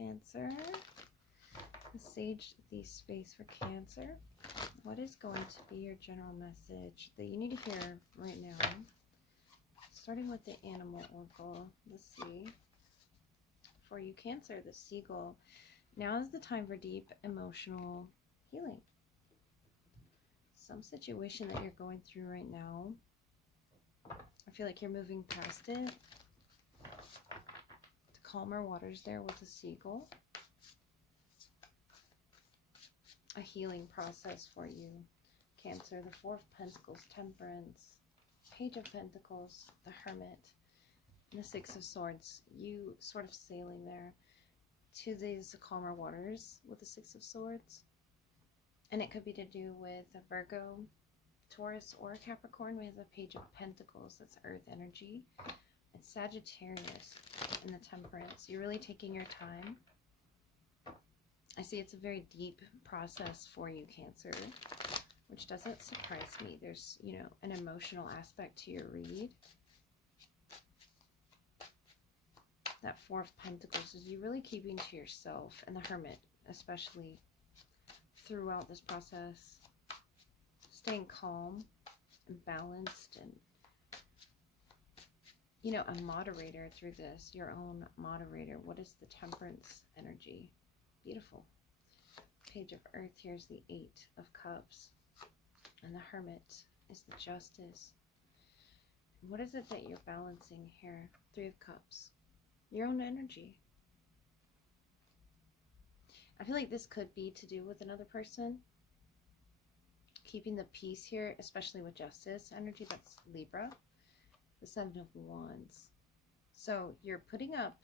Cancer. The Sage, the space for Cancer. What is going to be your general message that you need to hear right now? Starting with the Animal Oracle, let's see. For you, Cancer, the Seagull. Now is the time for deep emotional healing. Some situation that you're going through right now, I feel like you're moving past it. The calmer waters there with the Seagull. A healing process for you, Cancer. The Four of Pentacles, Temperance, Page of Pentacles, the Hermit, and the Six of Swords. You sort of sailing there to these calmer waters with the Six of Swords. And it could be to do with a Virgo, Taurus, or a Capricorn. We have the Page of Pentacles, that's earth energy. It's Sagittarius in the Temperance. You're really taking your time. I see it's a very deep process for you, Cancer, which doesn't surprise me. There's, you know, an emotional aspect to your read. That Four of Pentacles is you really keeping to yourself, and the Hermit especially throughout this process. Staying calm and balanced and, you know, a moderator through this, your own moderator. What is the Temperance energy? Beautiful. Page of Earth, here's the Eight of Cups. And the Hermit is the Justice. What is it that you're balancing here? Three of Cups. Your own energy. I feel like this could be to do with another person. Keeping the peace here, especially with Justice energy, that's Libra. The Seven of Wands. So you're putting up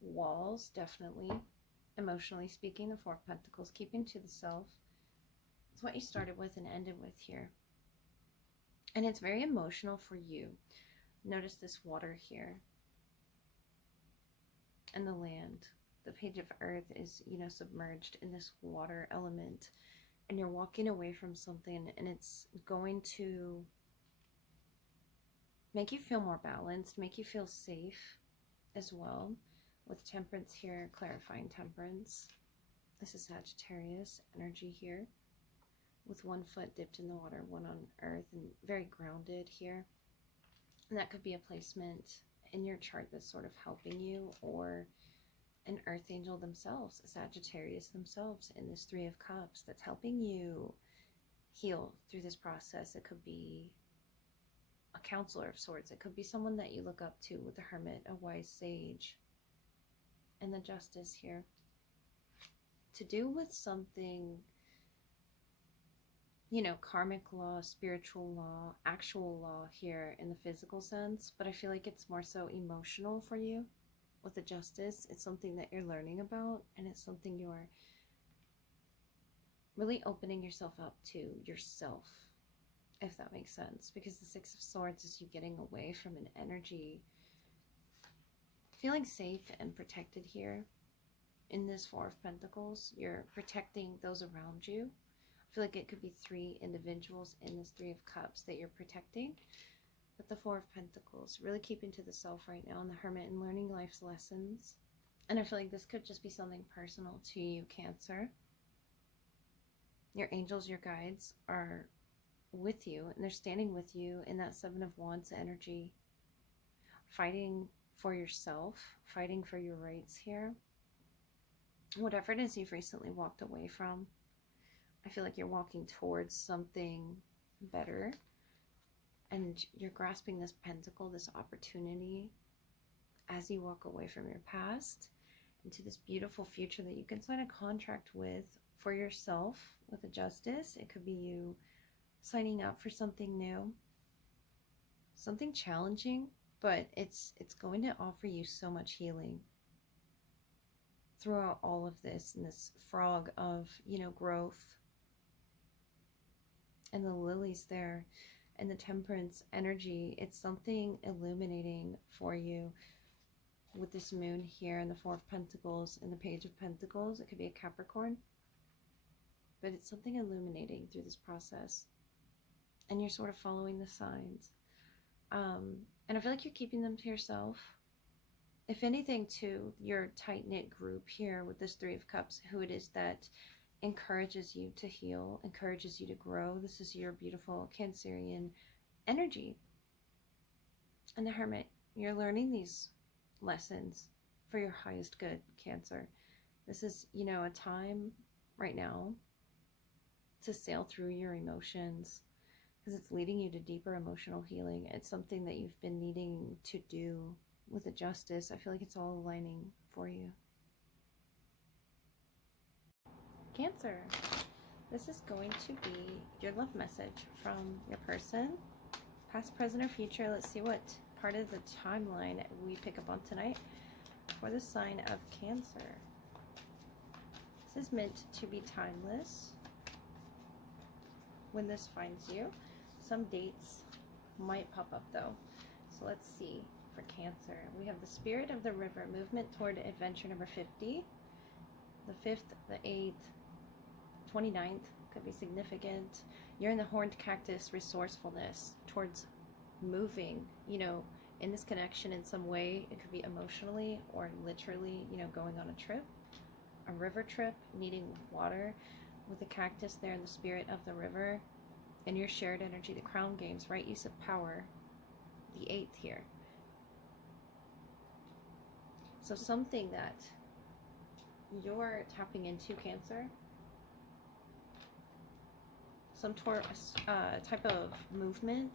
walls, definitely. Emotionally speaking, the Four of Pentacles, keeping to the self. It's what you started with and ended with here. And it's very emotional for you. Notice this water here. And the land. The Page of Earth is, you know, submerged in this water element. And you're walking away from something, and it's going to make you feel more balanced, make you feel safe as well. With Temperance here, clarifying Temperance. This is Sagittarius energy here. With one foot dipped in the water, one on earth, and very grounded here. And that could be a placement in your chart that's sort of helping you, or an earth angel themselves, a Sagittarius themselves in this Three of Cups that's helping you heal through this process. It could be a counselor of sorts. It could be someone that you look up to with the Hermit, a wise sage. And the Justice here. To do with something, you know, karmic law, spiritual law, actual law here in the physical sense. But I feel like it's more so emotional for you. With the Justice, it's something that you're learning about, and it's something you're really opening yourself up to yourself, if that makes sense. Because the Six of Swords is you getting away from an energy, feeling safe and protected here. In this Four of Pentacles, you're protecting those around you. I feel like it could be three individuals in this Three of Cups that you're protecting. But the Four of Pentacles, really keeping to the self right now, and the Hermit, and learning life's lessons. And I feel like this could just be something personal to you, Cancer. Your angels, your guides are with you, and they're standing with you in that Seven of Wands energy. Fighting for yourself, fighting for your rights here. Whatever it is you've recently walked away from, I feel like you're walking towards something better. And you're grasping this pentacle, this opportunity, as you walk away from your past into this beautiful future that you can sign a contract with for yourself with a Justice. It could be you signing up for something new, something challenging, but it's going to offer you so much healing throughout all of this, and this frog of, you know, growth. And the lilies there. And the Temperance energy, it's something illuminating for you with this moon here and the Four of Pentacles and the Page of Pentacles. It could be a Capricorn, but it's something illuminating through this process. And you're sort of following the signs. And I feel like you're keeping them to yourself. if anything, to your tight-knit group here with this Three of Cups, who it is that encourages you to heal, encourages you to grow. This is your beautiful Cancerian energy. And the Hermit, you're learning these lessons for your highest good, Cancer. This is, you know, a time right now to sail through your emotions, because it's leading you to deeper emotional healing. It's something that you've been needing to do with the Justice. I feel like it's all aligning for you. Cancer, this is going to be your love message from your person, past, present, or future. Let's see what part of the timeline we pick up on tonight for the sign of Cancer. This is meant to be timeless when this finds you. Some dates might pop up though. So let's see for Cancer. We have the Spirit of the River, movement toward adventure number 50. The 5th, the 8th, 29th could be significant. You're in the Horned Cactus, resourcefulness towards moving, you know, in this connection in some way. It could be emotionally or literally, you know, going on a trip, a river trip, needing water with the cactus there in the Spirit of the River. And your shared energy, the Crown Games, right use of power, the 8th here. So something that you're tapping into, Cancer, some type of movement,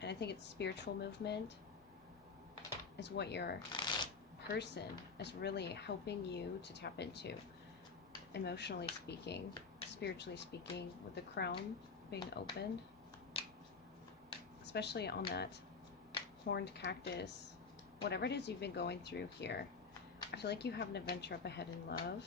and I think it's spiritual movement, is what your person is really helping you to tap into, emotionally speaking, spiritually speaking, with the crown being opened, especially on that horned cactus. Whatever it is you've been going through here, I feel like you have an adventure up ahead in love,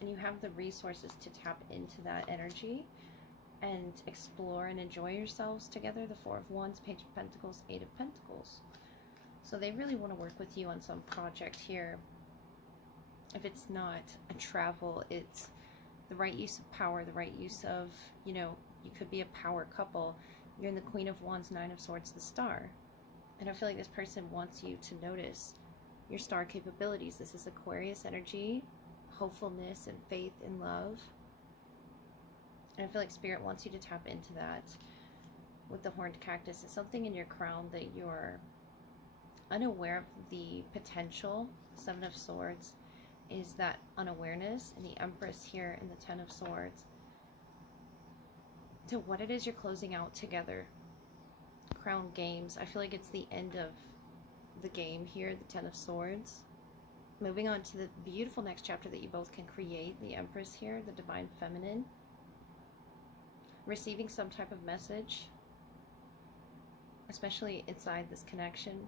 and you have the resources to tap into that energy and explore and enjoy yourselves together. The Four of Wands, Page of Pentacles, Eight of Pentacles. So they really want to work with you on some project here. If it's not a travel, it's the right use of power, the right use of, you know, you could be a power couple. You're in the Queen of Wands, Nine of Swords, the Star. And I feel like this person wants you to notice your star capabilities. This is Aquarius energy, hopefulness and faith in love. And I feel like Spirit wants you to tap into that with the Horned Cactus. It's something in your crown that you're unaware of the potential. Seven of Swords is that unawareness, and the Empress here in the Ten of Swords, to what it is you're closing out together. Crown Games, I feel like it's the end of the game here, the Ten of Swords. Moving on to the beautiful next chapter that you both can create, the Empress here, the Divine Feminine. Receiving some type of message, especially inside this connection.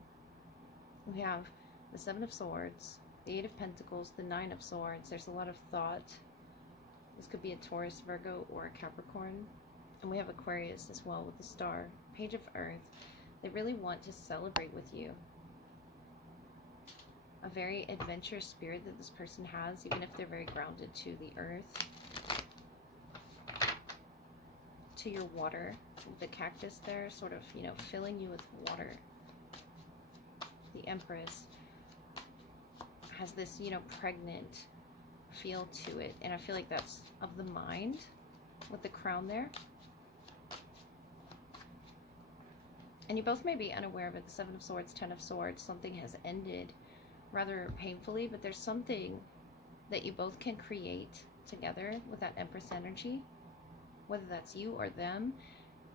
We have the Seven of Swords, the Eight of Pentacles, the Nine of Swords. There's a lot of thought. This could be a Taurus, Virgo, or a Capricorn. And we have Aquarius as well with the Star, Page of Earth. They really want to celebrate with you. A very adventurous spirit that this person has, even if they're very grounded to the earth. To your water, the cactus there, sort of, you know, filling you with water. The Empress has this, you know, pregnant feel to it, and I feel like that's of the mind with the crown there. And you both may be unaware of it. The Seven of Swords, Ten of Swords, something has ended rather painfully, but there's something that you both can create together with that Empress energy, whether that's you or them.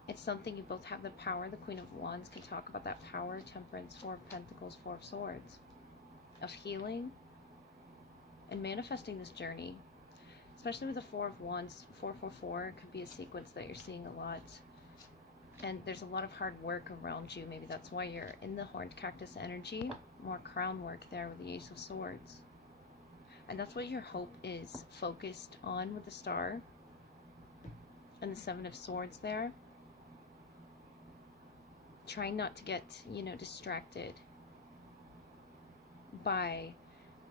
It's something you both have the power. The Queen of Wands can talk about that power. Temperance, Four of Pentacles, Four of Swords, of healing and manifesting this journey, especially with the Four of Wands. 444 could be a sequence that you're seeing a lot, and there's a lot of hard work around you. Maybe that's why you're in the Horned Cactus energy. More crown work there with the Ace of Swords, and that's what your hope is focused on with the Star and the Seven of Swords there. Trying not to get, you know, distracted by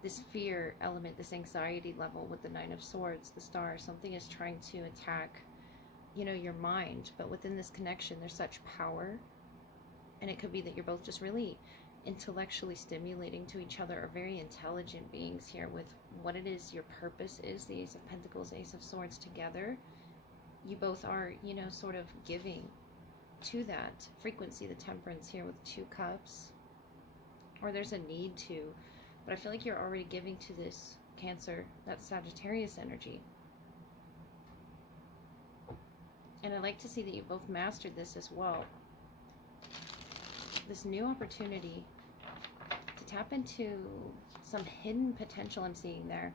this fear element, this anxiety level with the Nine of Swords, the Star. Something is trying to attack, you know, your mind, but within this connection there's such power, and it could be that you're both just really intellectually stimulating to each other, are very intelligent beings here with what it is your purpose is. The Ace of Pentacles, Ace of Swords together. You both are, you know, sort of giving to that frequency, the Temperance here with 2 cups. Or there's a need to, but I feel like you're already giving to this Cancer, that Sagittarius energy. And I like to see that you both mastered this as well. This new opportunity to tap into some hidden potential I'm seeing there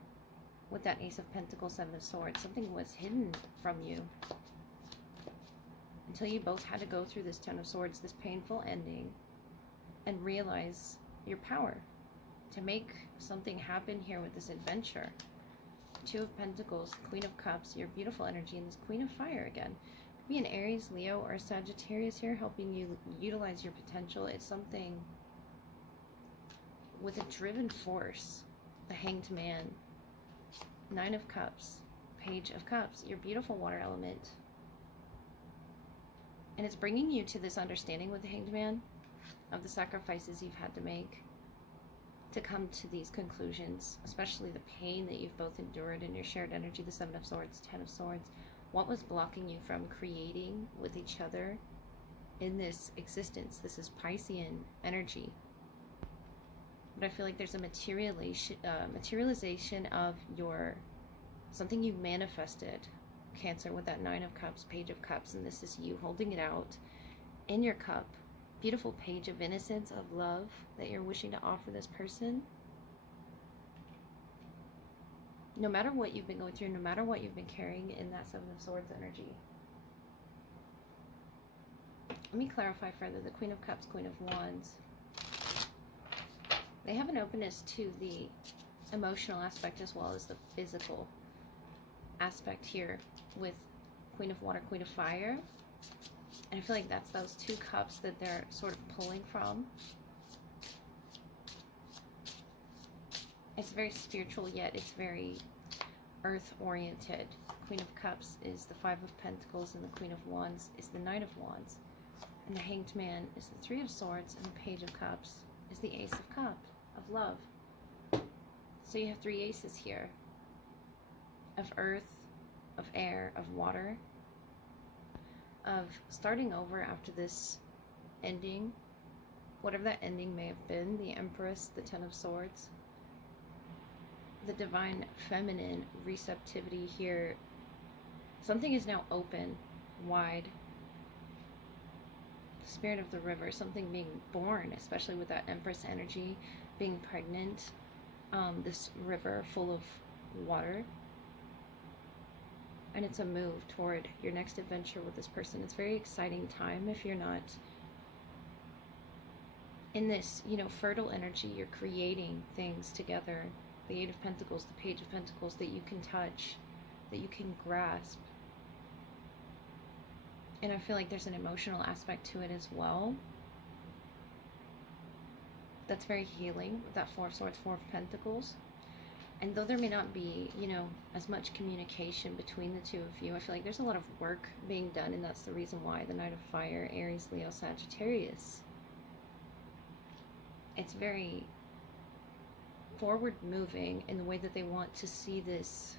with that Ace of Pentacles, 7 of Swords. Something was hidden from you until you both had to go through this 10 of Swords, this painful ending, and realize your power to make something happen here with this adventure. 2 of Pentacles, Queen of Cups, your beautiful energy, and this Queen of Fire again. Could be an Aries, Leo, or a Sagittarius here helping you utilize your potential. It's something with a driven force. The Hanged Man, 9 of Cups, Page of Cups, your beautiful water element. And it's bringing you to this understanding with the Hanged Man of the sacrifices you've had to make to come to these conclusions, especially the pain that you've both endured in your shared energy, the 7 of Swords, 10 of Swords. What was blocking you from creating with each other in this existence? This is Piscean energy. But I feel like there's a materialization of something you manifested, Cancer, with that 9 of Cups, Page of Cups, and this is you holding it out in your cup. Beautiful Page of Innocence, of love that you're wishing to offer this person. No matter what you've been going through, no matter what you've been carrying in that 7 of Swords energy. Let me clarify further. The Queen of Cups, Queen of Wands. They have an openness to the emotional aspect as well as the physical aspect here with Queen of Water, Queen of Fire. And I feel like that's those 2 cups that they're sort of pulling from. It's very spiritual, yet it's very earth-oriented. Queen of Cups is the 5 of Pentacles, and the Queen of Wands is the Knight of Wands. And the Hanged Man is the 3 of Swords, and the Page of Cups is the Ace of Cups, of love. So you have 3 aces here. Of earth, of air, of water. Of starting over after this ending. Whatever that ending may have been. The Empress, the 10 of Swords. The divine feminine receptivity here. Something is now open, wide. The Spirit of the River, something being born, especially with that Empress energy, being pregnant. This river full of water. And it's a move toward your next adventure with this person. It's a very exciting time if you're not in this, you know, fertile energy. You're creating things together. The 8 of Pentacles, the Page of Pentacles that you can touch, that you can grasp. And I feel like there's an emotional aspect to it as well. That's very healing with that 4 of Swords, 4 of Pentacles. And though there may not be, you know, as much communication between the 2 of you, I feel like there's a lot of work being done, and that's the reason why the Knight of Fire, Aries, Leo, Sagittarius. It's very forward moving in the way that they want to see this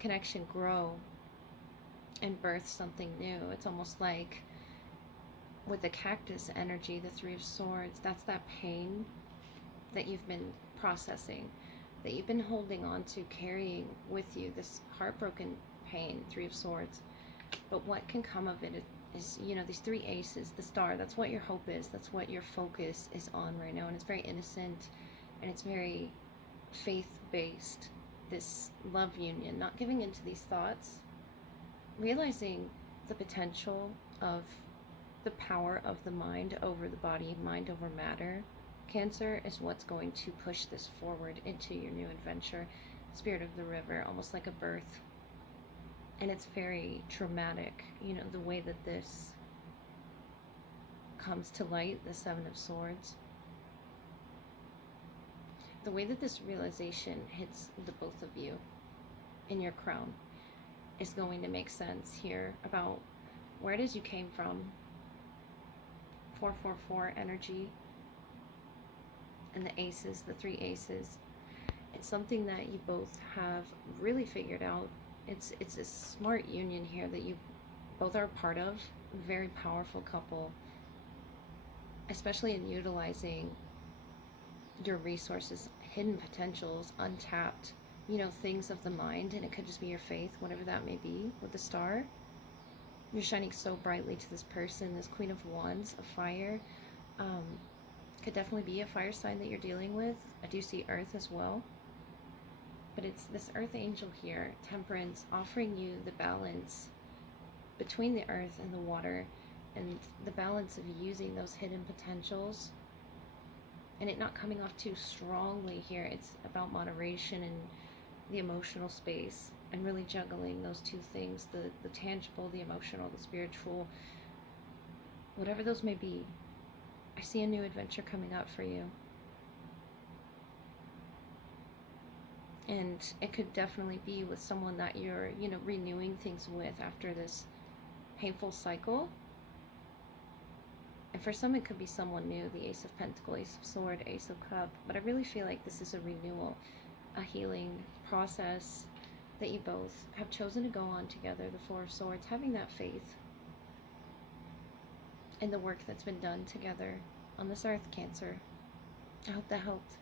connection grow and birth something new. It's almost like with the Cactus energy, the 3 of Swords, that's that pain that you've been processing, that you've been holding on to, carrying with you, this heartbroken pain, 3 of Swords. But what can come of it is, you know, these 3 aces, the star, that's what your hope is, that's what your focus is on right now. And it's very innocent, and it's very faith-based, this love union, not giving into these thoughts, realizing the potential of the power of the mind over the body, mind over matter. Cancer is what's going to push this forward into your new adventure. Spirit of the River, almost like a birth. And it's very traumatic, you know, the way that this comes to light, the 7 of Swords. The way that this realization hits the both of you in your crown is going to make sense here about where it is you came from. 444 energy, and the aces, the three aces. It's something that you both have really figured out. It's a smart union here that you both are part of. Very powerful couple, especially in utilizing your resources, hidden potentials, untapped, things of the mind. And it could just be your faith, whatever that may be. With the star, you're shining so brightly to this person, this Queen of Wands, of fire. Could definitely be a fire sign that you're dealing with. I do see earth as well, but it's this earth angel here, Temperance, offering you the balance between the earth and the water, and the balance of using those hidden potentials and it not coming off too strongly here. It's about moderation and the emotional space, and really juggling those two things, the tangible, the emotional, the spiritual, whatever those may be. I see a new adventure coming up for you. And it could definitely be with someone that you're, renewing things with after this painful cycle. And for some, it could be someone new, the Ace of Pentacles, Ace of Sword, Ace of Cup. But I really feel like this is a renewal, a healing process that you both have chosen to go on together. The Four of Swords, having that faith in the work that's been done together on this earth, Cancer. I hope that helped.